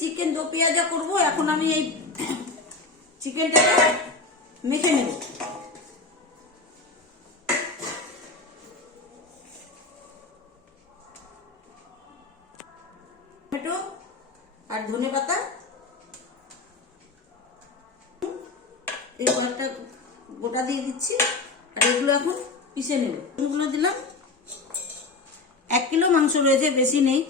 Chicken দো পেঁয়াজা করবো। এখন আমি এই চিকেনটাকে মেখে নেব। টমেটো আর ধনেপাতা এই কয়েকটা গোটা দিয়ে দিচ্ছি, আর এগুলো এখন পিষে নেব। এগুলো দিলাম, 1 কিলো মাংস রয়েছে, বেশি নেই।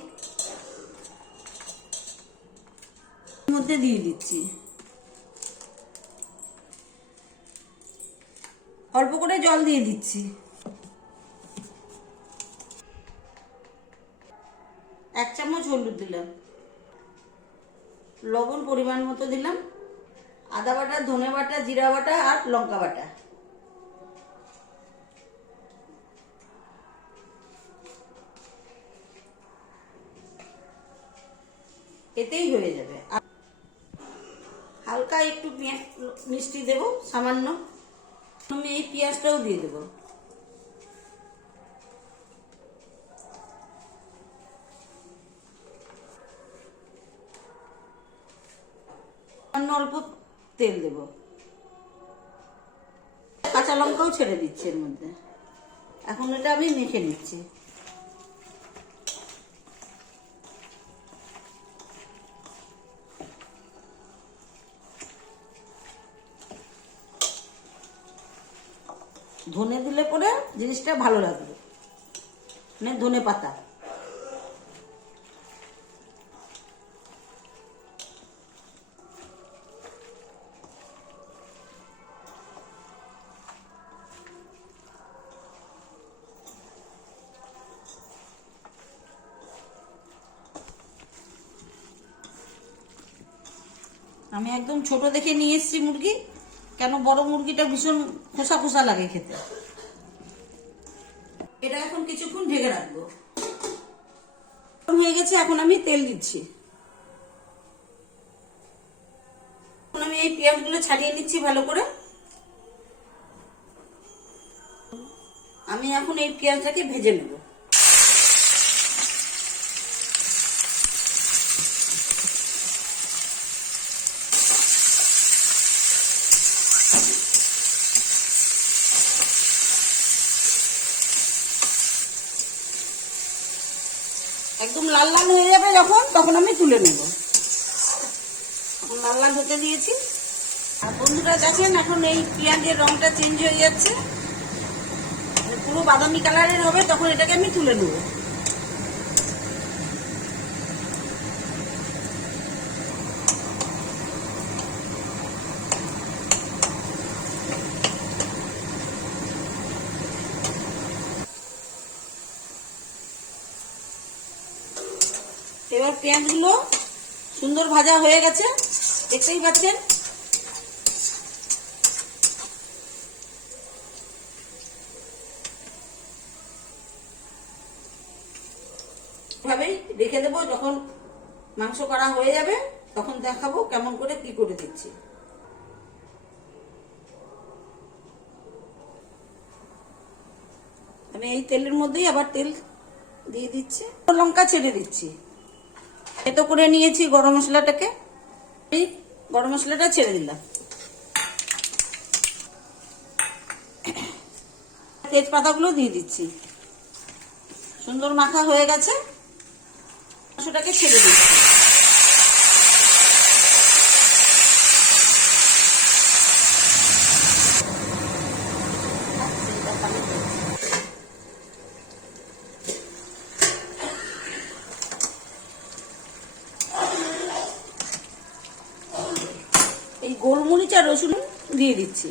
মধ্যে দিয়ে দিচ্ছি অল্প করে জল দিয়ে দিচ্ছি। 1 চামচ হলুদ দিলাম, লবণ পরিমাণ মতো দিলাম, আদা বাটা, ধনে বাটা, জিরা বাটা আর লঙ্কা বাটা। এতেই হয়ে যাবে। হালকা একটু মিষ্টি দেব সামান্য। আমি এই পেঁয়াজটাও দিয়ে দেব। অল্প তেল দেব, কাঁচা লঙ্কাও ছেড়ে দিচ্ছি এর মধ্যে। এখন এটা আমি মেখে নিচ্ছি। ধনে দিলে পরে জিনিসটা ভালো লাগবে, মানে ধনে পাতা। আমি একদম ছোট দেখে নিয়ে এসেছি মুরগি, কেন বড় মুরগিটা ভীষণ খোসা খোসা লাগে খেতে। এটা এখন কিছুক্ষণ ঢেকে রাখবো। হয়ে গেছে, এখন আমি তেল দিচ্ছি। এখন আমি এই পেঁয়াজগুলো ছাড়িয়ে নিচ্ছি ভালো করে। আমি এখন এই পেঁয়াজটাকে ভেজে নেব। একদম লাল লাল হয়ে যাবে যখন, তখন আমি তুলে নেব। এখন লাল লাল হতে দিয়েছি। আর বন্ধুরা দেখেন, এখন এই পেঁয়াজের রংটা চেঞ্জ হয়ে যাচ্ছে, পুরো বাদামি কালারের হবে, তখন এটাকে আমি তুলে নেব। এবার পেঁয়াজগুলো সুন্দর ভাজা হয়ে গেছে, দেখতেই পাচ্ছেন। এভাবেই রেখে দেবো, যখন মাংস করা হয়ে যাবে তখন দেখাবো কেমন করে কি করে দিচ্ছি। আমি এই তেলের মধ্যেই আবার তেল দিয়ে দিচ্ছি, লঙ্কা ছেড়ে দিচ্ছি। এতো করে নিয়েছি গরম মশলাটাকে, এই গরম মশলাটা ছেড়ে দিলাম। তেজপাতাগুলো দিয়ে দিচ্ছি। সুন্দর মাখা হয়ে গেছে, মাংসটাকে ছেড়ে দিচ্ছি। এই গোলমরিচ আর রসুন দিয়ে দিচ্ছি।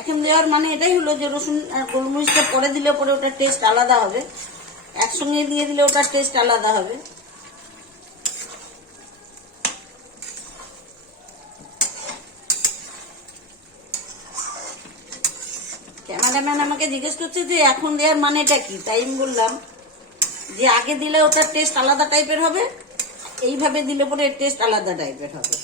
এখন দেওয়ার মানে এটাই হলো যে রসুন আর গোলমরিচটা পরে দিলে পরে ওটার টেস্ট আলাদা হবে, একসঙ্গে দিয়ে দিলে ওটার টেস্ট আলাদা হবে। ক্যামেরাম্যান আমাকে জিজ্ঞেস করছে যে এখন দেওয়ার মানেটা কি, তাই আমি বললাম যে আগে দিলে ওটার টেস্ট আলাদা টাইপের হবে, এইভাবে দিলে পরে এর টেস্ট আলাদা টাইপের হবে।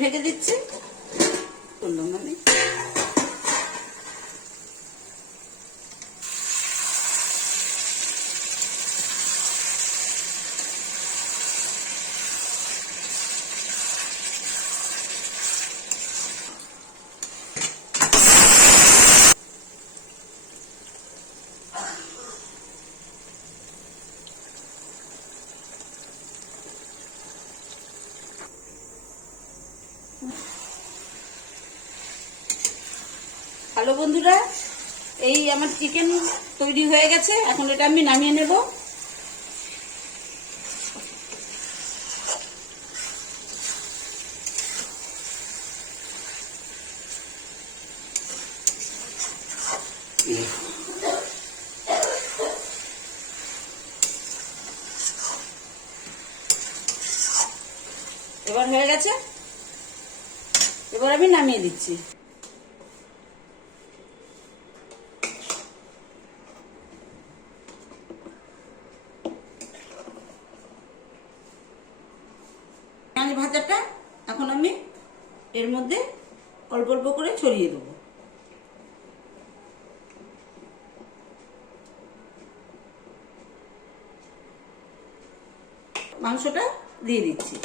ঢেকে দিচ্ছি। করলাম মানে হ্যালো বন্ধুরা, এই আমার চিকেন তৈরি হয়ে গেছে। এখন এটা আমি নামিয়ে নেব। এবার হয়ে গেছে, এবার আমি নামিয়ে দিচ্ছি। পেঁয়াজ ভাজাটা এখন আমি এর মধ্যে অল্প অল্প করে ছড়িয়ে দেবো। মাংসটা দিয়ে দিচ্ছি।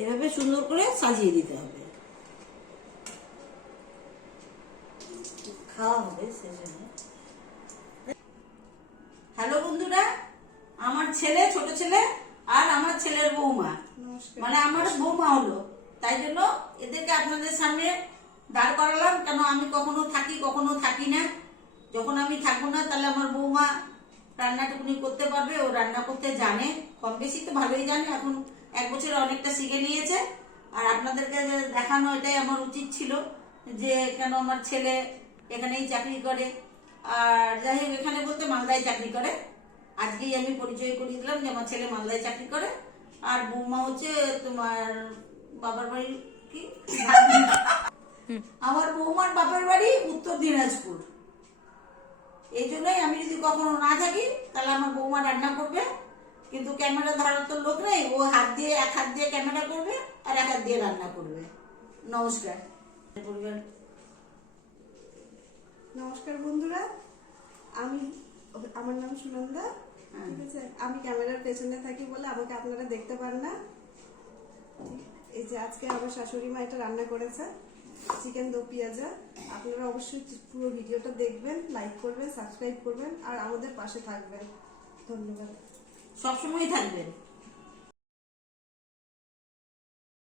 এভাবে সুন্দর করে সাজিয়ে দিতে হবে। খাওয়া হবে শেষে। হ্যালো বন্ধুরা, আমার ছেলে, ছোট ছেলে আর আমার ছেলের বৌমা, মানে আমার বৌমা হলো, তাই জন্য এদেরকে আপনাদের সামনে দাঁড় করালাম। কেন আমি কখনো থাকি কখনো থাকি না। যখন আমি থাকবো না তাহলে আমার বৌমা রান্নাটুকুনি করতে পারবে। ও রান্না করতে জানে, কম বেশি তো ভালোই জানে। এখন 1 বছরে অনেকটা শিখে নিয়েছে। আর আপনাদেরকে দেখানো এটাই আমার উচিত ছিল, যে কেন আমার ছেলে এখানেই চাকরি করে। আর যাই হোক, এখানে বলতে মালদায় চাকরি করে। আজকেই আমি পরিচয় করিয়ে দিলাম যে আমার ছেলে মালদায় চাকরি করে। আর বৌমা হচ্ছে তোমার বাবার বাড়ি কি, আমার বৌমার বাবার বাড়ি উত্তর দিনাজপুর। এই জন্যই আমি যদি কখনো না থাকি তাহলে আমার বৌমা রান্না করবে, কিন্তু ক্যামেরা ধরার তো লোক নেই। ও এক হাত দিয়ে ক্যামেরা করবে আর এক হাত দিয়ে রান্না করবে। নমস্কার। নমস্কার বন্ধুরা, আমার নাম সুনন্দা। ঠিক আছে, আমি ক্যামেরার পেছনে থাকি বলে আমাকে আপনারা দেখতে পান না। এই যে আজকে আমার শাশুড়ি মা এটা রান্না করেছে, চিকেন দো পেঁয়াজা। আপনারা অবশ্যই পুরো ভিডিওটা দেখবেন, লাইক করবেন, সাবস্ক্রাইব করবেন আর আমাদের পাশে থাকবেন। ধন্যবাদ। সবসময় থাকবেন।